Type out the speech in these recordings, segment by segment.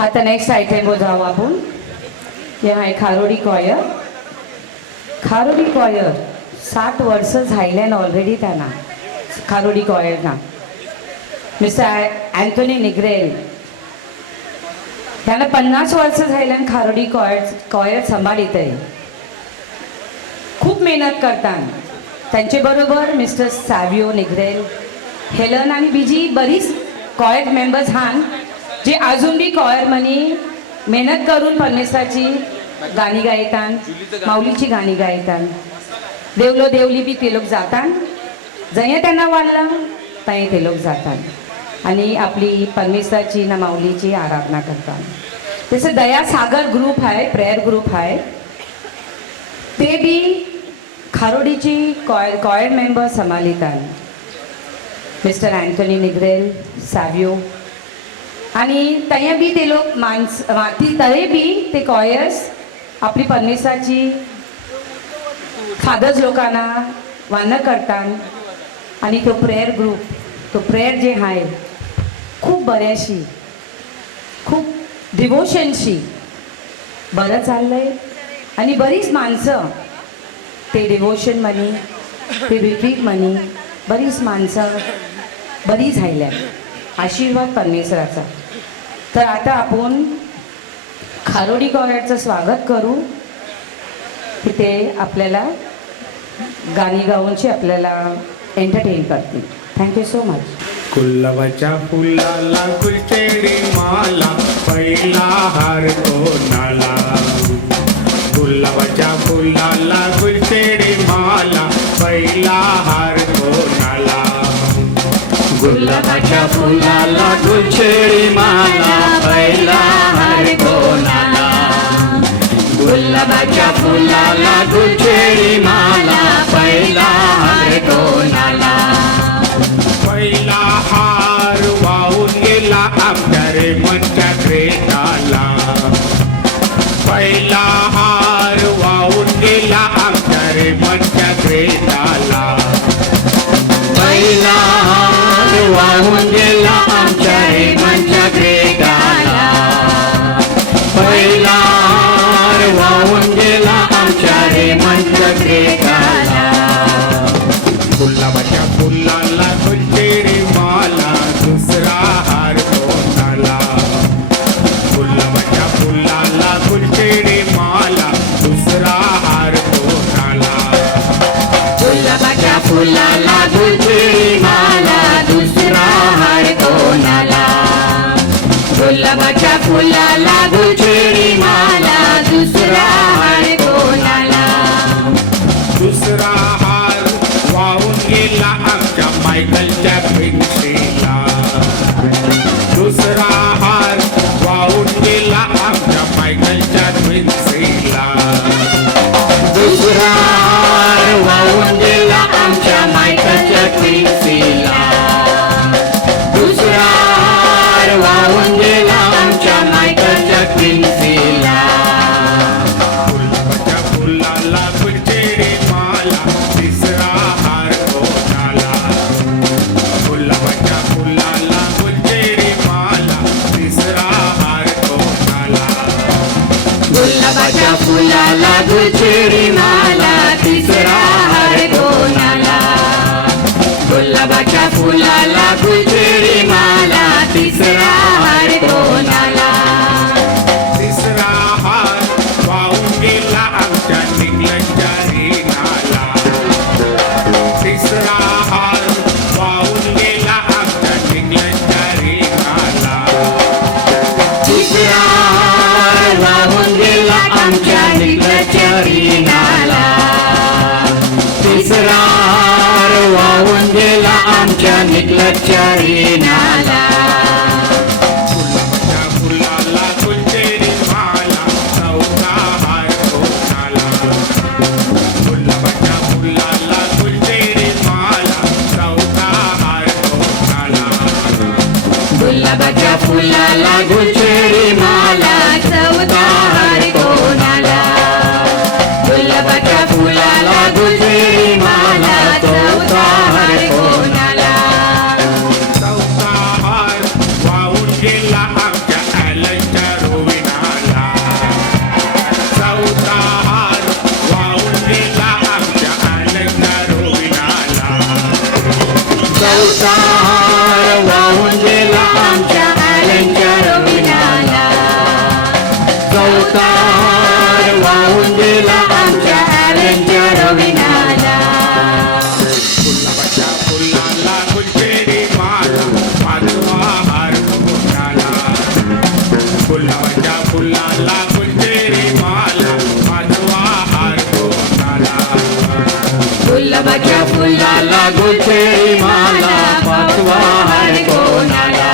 आता next item जाऊ आपण. यहाँ आहे खारोडी कॉयर. खारोडी कॉयर 60 वर्ष झायल्यान ऑलरेडी त्यांना खारोडी कॉयरना. मिस्टर अँथोनी निग्रेल त्यांना 50 वर्ष झायल्यान खारोडी कॉयर सांभाळीत आहे. खूप मेहनत करतात. त्यांचे बरोबर मिस्टर सॅव्हियो निग्रेल, हेलन आणि बीजी बरीच कॉयर मेंबर्स हान जे अजून बी कॉयर मनी मेहनत करून परमेश्वराची गाणी गायतात, माऊलीची गाणी गायतात. देवलो देवली बी ते लोक जातात. जय त्यांना वाढलं तय ते लोक जातात आणि आपली परमेश्वराची ना माऊलीची आराधना करतात. तसं दया सागर ग्रुप आहे, प्रेयर ग्रुप आहे. ते बी खारोडीची कॉयर मेंबर सांभाळतात. मिस्टर अँथोनी निग्रेल, सॅव्हियो आणि तया बी ते लोक माती तळे बी ते कॉयर्स आपली परमेश्वराची फादर्स लोकांना वानं करतात. आणि तो प्रेयर ग्रुप, तो प्रेयर जे आहे खूप बऱ्याशी, खूप डिवोशनशी बरं चाललंय. आणि बरीच माणसं ते डिवोशन म्हणी, ते रिट्रीट म्हणी बरीच माणसं बरी झाल्या. आशीर्वाद परमेश्वराचा. तर आता आपण खारोडी कॉयरचं स्वागत करू. तिथे आपल्याला गाणी गाऊनची आपल्याला एंटरटेन करतील. Thank you so much. गुलाबाच्या फुलाला गुलचेडी माला, पहिला हार कोणाला. गुलाबाच्या फुलाला गुलचेडी माला, पहिला हार कोणाला. गुलाबाच्या फुलाला गुलछेडी माला, पहिला हार कोणाला. गुलाबाच्या फुलाला गुलछेडी माला, पहिला हार कोणाला. पहिला हार वाहून गेला आमच्या रे मनच्या क्रेताला. पहिला हार वाहून गेला आमच्या रे मनच्या क्रेताला. पहिला हार वाहून गेला आमच्या रे मनच्या क्रेताला. पहिला हार वाहून गेला आमच्या रे मनच्या क्रेताला. गुलाबाच्या फुलाला गुलचेडी माला, दुसरा हार कोणाला. गुलाबाच्या फुलाला गुलचेडी माला, दुसरा हार कोणाला. गुलाबाच्या फुलाला गुलछेडी माला, दुसरा हार कोणाला. गुलाबाच्या फुलाला गुलछेडी माला, दुसरा हार कोणाला. दुसरा हार वाहून गेला आमच्या मायकलच्या पिंशीला. दुसरा हार वाहून गेला आमच्या मायकलच्या पिंशीला. दुसरा हार वाहून गेला आमच्या मायकलच्या क्विन्सीला. दुसरा हार वाहून गेला आमच्या मायकलच्या क्विन्सीला. गुलाबाच्या फुलाला गुलचेडी माला, तिसरा हार कोणाला. गुलाबाच्या फुलाला गुलचेडी माला, तिसरा हार कोणाला. गुलाबाच्या फुलाला गुलछेडी माला, तिसरा हार कोणाला. गुलाबाच्या फुलाला गुलछेडी माला, तिसरा हार कोणाला. तिसरा हार वाहून गेला आमच्या निघलच्या रिणाला. तिसरा हार वाहून गेला आमच्या निघलच्या रिणाला. तिसरा हार वाहून गेला आमच्या निघलच्या रिणाला. तिसरा हार वाहून गेला आमच्या निघलच्या रिणाला. गुलाबाच्या फुलाला गुलचेडी माला, चौथा हार कोणाला. गुलाबाच्या फुलाला गुलचेडी माला, चौथा हार कोणाला. गुलाबाच्या फुलाला गुलछेडी माला, चौथा हार कोणाला. गुलाबाच्या फुलाला गुलछेडी माला, चौथा हार कोणाला. चौथा हार अवतार वाहून गेला आमच्या ॲलेनच्या रवीनाला. गुलाबाच्या फुलाला गुलछडी माला पाचवा हार कोणाला. गुलाबाच्या फुलाला गुलछडी माला पाचवा हार कोणाला. गुलाबाच्या फुलाला गुलछडी माला पाचवा हार कोणाला.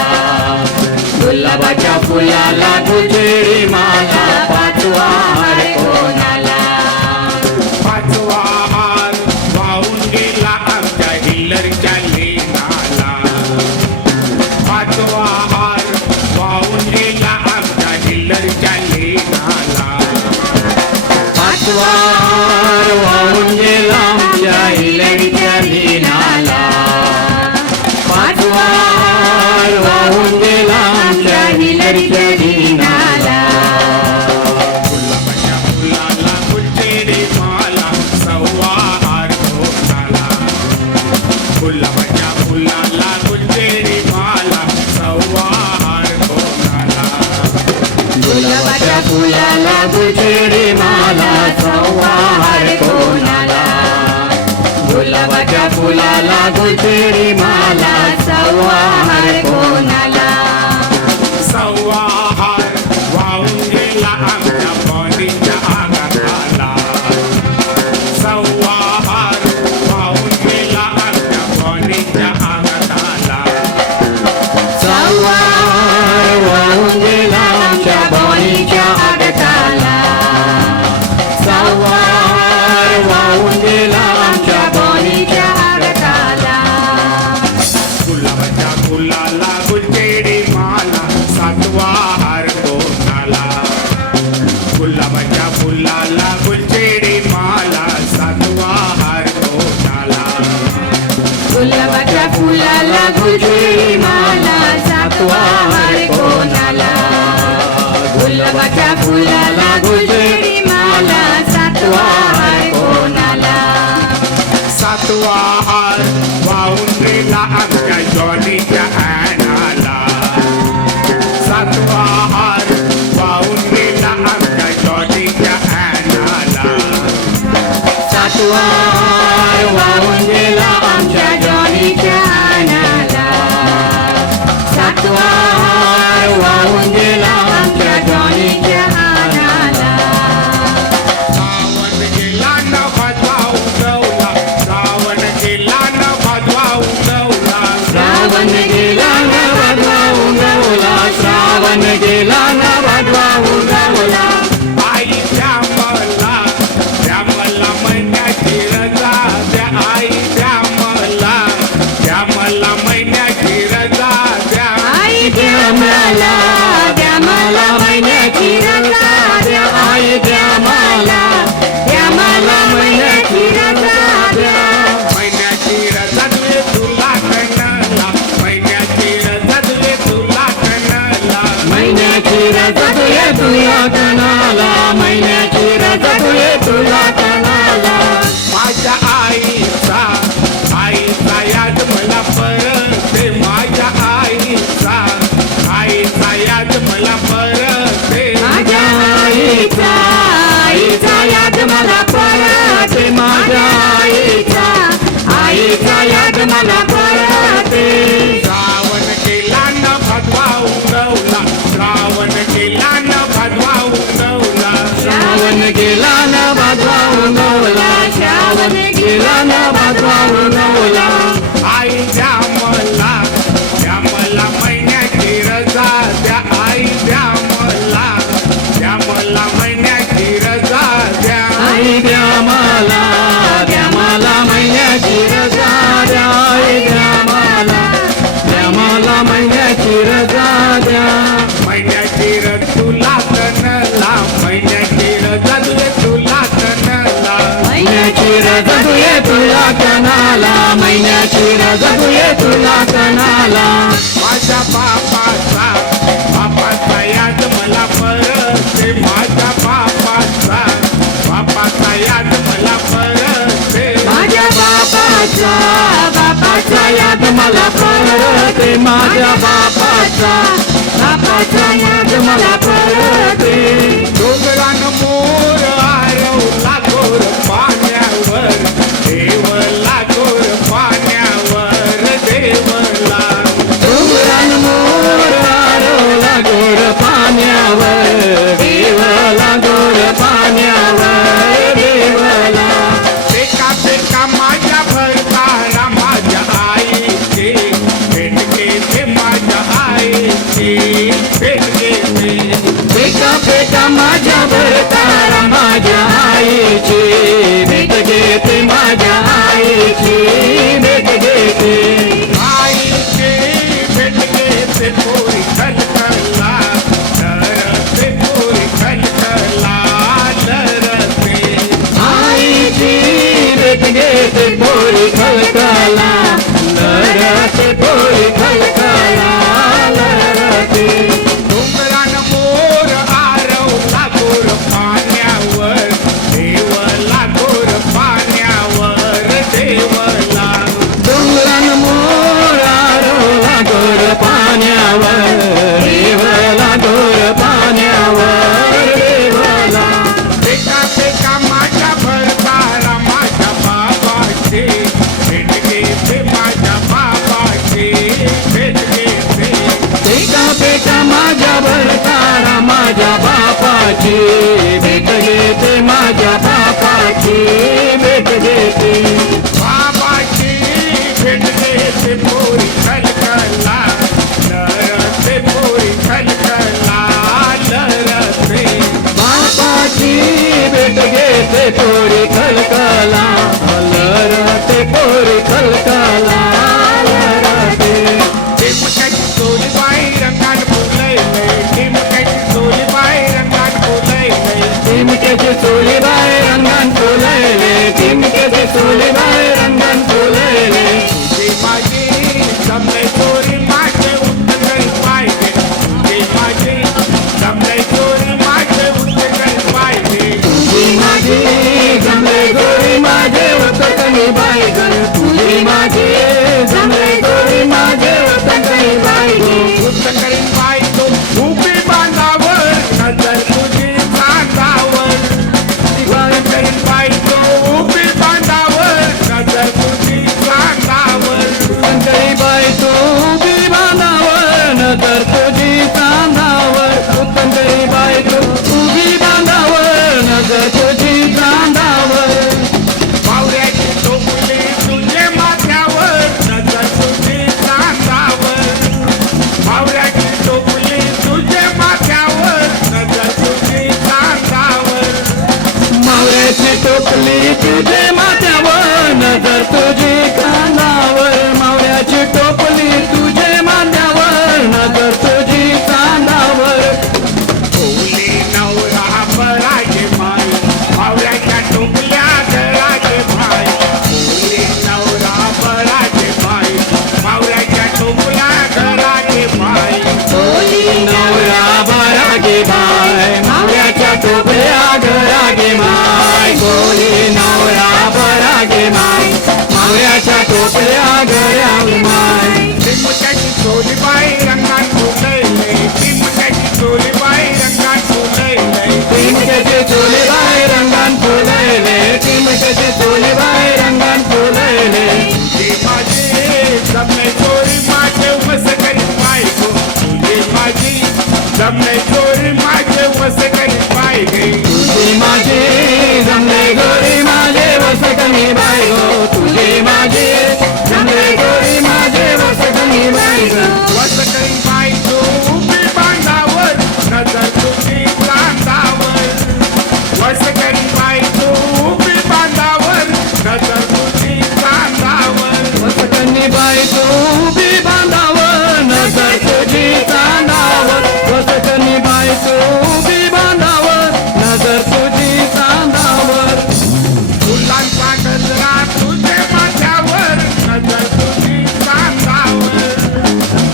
गुलाबाच्या फुलाला गुलछडी माला पाचवा हार कोणाला. पाचवा हार वाहून गेला आमच्या हिल्लरच्या लेनाला. पाचवा हार वाहून गेला आमच्या हिल्लरच्या लेनाला. पाचवा हार वाहून गेला आमच्या हिल्लरीच्या लीनाला. पाचवा हार वाहून गेला आमच्या हिल्लरीच्या लीनाला. गुलाबाच्या फुलाला गुलछडी माला सव्वा हार कोणाला. गुलाबाच्या फुलाला गुलछडी माला सव्वा हार कोणाला. गुलाबाच्या फुलाला गुलछडी माला सव्वा हार कोणाला. गुलाबाच्या फुलाला गुलछडी माला सव्वा हार कोणाला. सव्वा हार वाहून गेला आमच्या बॉडीच्या आघाताला. सव्वा हार वाहून गेला आमच्या बॉडीच्या आघाताला. सव्वा हार वाहून गेला आमच्या बॉडीच्या आघाताला. सव्वा हार वाहून गेला आमच्या बॉडीच्या आघाताला. गुलाबाच्या फुलाला गुलछडी माला सातवा हार कोणाला. गुलाबाच्या फुलाला गुलछडी माला सातवा हार कोणाला. गुलाबाच्या फुलाला गुलछडी माला सातवा हार कोणाला. गुलाबाच्या फुलाला गुलछडी माला सातवा हार कोणाला. सातवा हार वाहून गेला आमच्या जॉनीच्या ॲनाला. सातवा हार वाहून गेला आमच्या जॉनीच्या ॲनाला. सातवा हार वाहून गेला आमच्या जॉनीच्या आनाला. सातवा हार वाहून गेला आमच्या जॉनीच्या आनाला. श्रावण गेला न भादवा उगवला. श्रावण गेला न भादवा उगवला. श्रावण गेला न भादवा उगवला. श्रावण गेला न भादवा उगवला. आई श्यामला श्यामला महिन्याची रजा द्या. आई श्यामला श्यामला महिन्याची रजा द्या. आई द्या मला, द्या मला महिन्याची रजा द्या. आई द्या मला, द्या मला महिन्याची रजा द्या. महिन्याची रजा तुले तुला कणला. महिन्याची रजा तुले तुला कणला. महिन्याची रजा तुले तुला कणाला. महिन्याची रजा तुले तुला कणाला. माझ्या आईचा आईचा याद मला परते. माझ्या आईचा आईचा याद मला परते. माझ्या आईचा, आईचा याद मला परते. माझ्या आईचा, आईचा याद मला परते. श्रावण गेला न भादवा उगवला. श्रावण गेला न भादवा उगवला. श्रावण गेला न भादवा उगवला. श्रावण गेला न भादवा उगवला. आई श्यामला श्यामला महिन्याची रजा द्या. आई श्यामला श्यामला महिन्याची रजा द्या. आई द्या मला, द्या मला महिन्याची रजा द्या. आई द्या मला, द्या मला महिन्याची रजा द्या. महिन्याची रज तुला कणला. महिन्याची रजा तुले तुला कणला. महिन्याची रजा तुले तुला कणाला. महिन्याची रजा तुले तुला कणाला. माझ्या बापाचा बापाचा याद मला परते. माझ्या बापाचा बापाचा याद मला परते. माझ्या बापाचा, बापाचा याद मला परते. माझ्या बापाचा, बापाचा याद मला परते. दोघ बापाची भेट घेते माझ्या बापाची भेट घेते बाबाची भेट घेते पोरी खलखला लहरते पोरी खलखला लहरते बापाची भेट घेते पोरी खलखला लहरते पोरी खलखला लहरते टिमक्याची चोली बाई रंगात फुलले टिमक्याची चोली बाई रंगात फुलले टिमक्याची चोली बाय रंगान फुलले टिमक्याची चोली बाय रंगान फुलले तुझी माझी जमले चोरी माझे उत्तर पाहिजे तुझी माझी जमले चोरी माझे उत्तर पाहिजे तुझी माझी जमले गोरी माझे वतनी बाई ग तुझी माझी जमले गोरी माझे वतनी बाई ग उत्तर पाहिजे उभी बांधावर नजर तुझी बांधावर उत्तर पाहिजे उभी बांधावर नजर तुझी बांधावर उत्तंकरी बाई तू उभी बांधावर नजर तुझी चांदावर उत्तंकरी बाई तू उभी बांधावर नजर तुझी चांदावर पावऱ्याची टोपली तुझे माथ्यावर नजर तुझी चांदावर पावऱ्याची टोपली तुझे माथ्यावर नजर तुझी चांदावर मावळ्याची टोपली तुझे माथ्यावर नजर तुझी कांदावर मावळ्याची टोपली तुझे माथ्यावर नजर तुझी चांदावर ओली नवरा बराचे माय पावऱ्याच्या टोपल्या घराचे भाई ओली नवरा बराचे माय पावऱ्याच्या टोपल्या घराचे भाई ओली नवरा बरागे बाय मावळ्याच्या टोपल्या घरागे माय गोली नवरा बरागे माय मावळ्याच्या टोपल्या घरागे माय टिमक्याची चोली बाई रंगात फुलले टिमक्याची चोली बाई रंगात फुलले टिमक्याचे चोले बाय रंगान फुलले टिमक्याचे चोले बाय रंगान फुलले तुझी माझी जमले चोरी माझे वस करी पाहिजे तुझी माझी जमले चोरी माझे वस करी पाहिजे तुझी माझी जमले गोरी माझे वसकनी बाई गो तुझी माझी जमले गोरी माझे वसकनी बाई गो वस करी पाहिजे उभी बांधावर नजर तुझी चांदावर वस करी पाहिजे उभी बांधावर नजर तुझी चांदावर वसकनी बाई तू उभी बांधावर नजर तुझी चांदावर वसकनी बाई तू उभी बांधावर नजर तुझी चांदावर फुलांचा गजरा तुझे माथ्यावर नजर तुझी चांदावर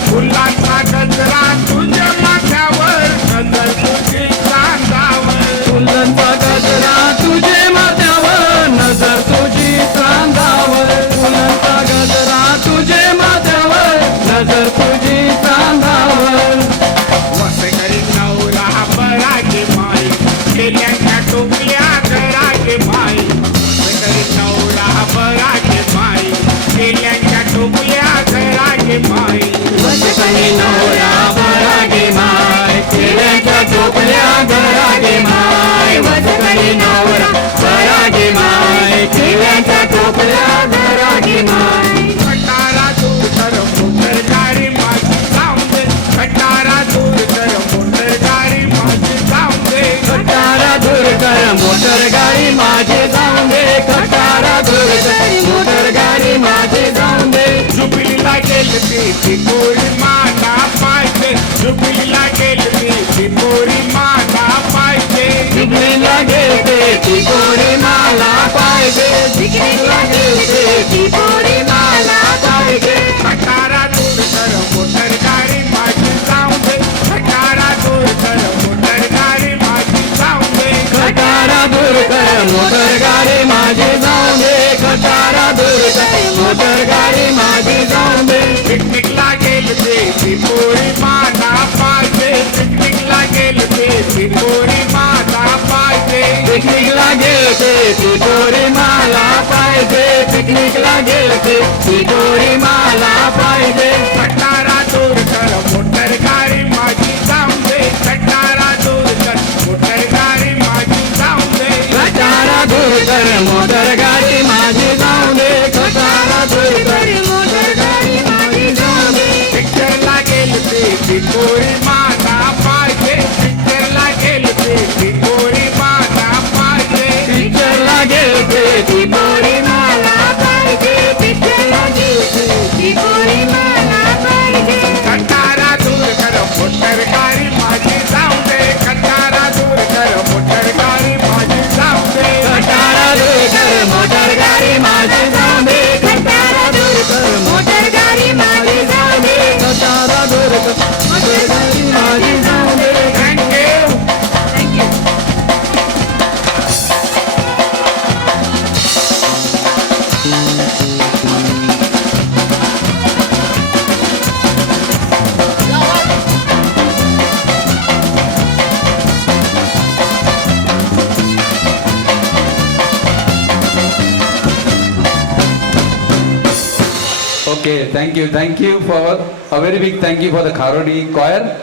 फुलांचा गजरा तुझे माथ्यावर नजर तुझी चांदावर फुलांचा गजरा तुझे माथ्यावर नजर तुझी चांदावर फुलांचा गजरा तुझे माथ्यावर नजर तुझी चांदावर वस करी नवरा बराचे माई केल्यांच्या टोपल्या घराचे माई वस करी नवरा बराचे माई केल्यांच्या टोपल्या घराचे माई वसकनी नवरा बरागे माय केळ्याच्या टोपल्या घरागे माय वसकनी नवरा बरागे माय केळ्याच्या टोपल्या घरागे माय खटारा दूर कर मोटर गाडी माझी जाऊन दे खटारा दूर कर मोटर गाडी माझी जाऊन दे खटारा दूर कर मोटर गाडी माझे जाऊन दे खटारा दूर कर मोटर गाडी माझे जाऊन दे जुबिलीला गेली ती पोरी माना पाहिजे जुबिलीला गेली ती पोरी माना पाहिजे जिगरीला गेलते ती पोरी मला पाहिजे जिगरीला गेलते ती पोरी मला पाहिजे खटारा दूर कर मोटर गाडी माझी जाऊन दे खटारा दूर कर मोटर गाडी माझी जाऊन दे खटारा दूर कर मोटर गाडी माझी जाऊन दे खटारा दूर कर मोटर गाडी माझी जाऊन दे पिकनिकला गेली ती पोरी माना पाहिजे पिकनिकला गेली ती पोरी माना पाहिजे पिकनिकला गेलते ती पोरी मला पाहिजे पिकनिकला गेलते ती पोरी मला पाहिजे खटारा दूर कर मोटर गाडी माझी जाऊन दे खटारा दूर कर मोटर गाडी Thank you for a very big thank you for the Kharodi choir.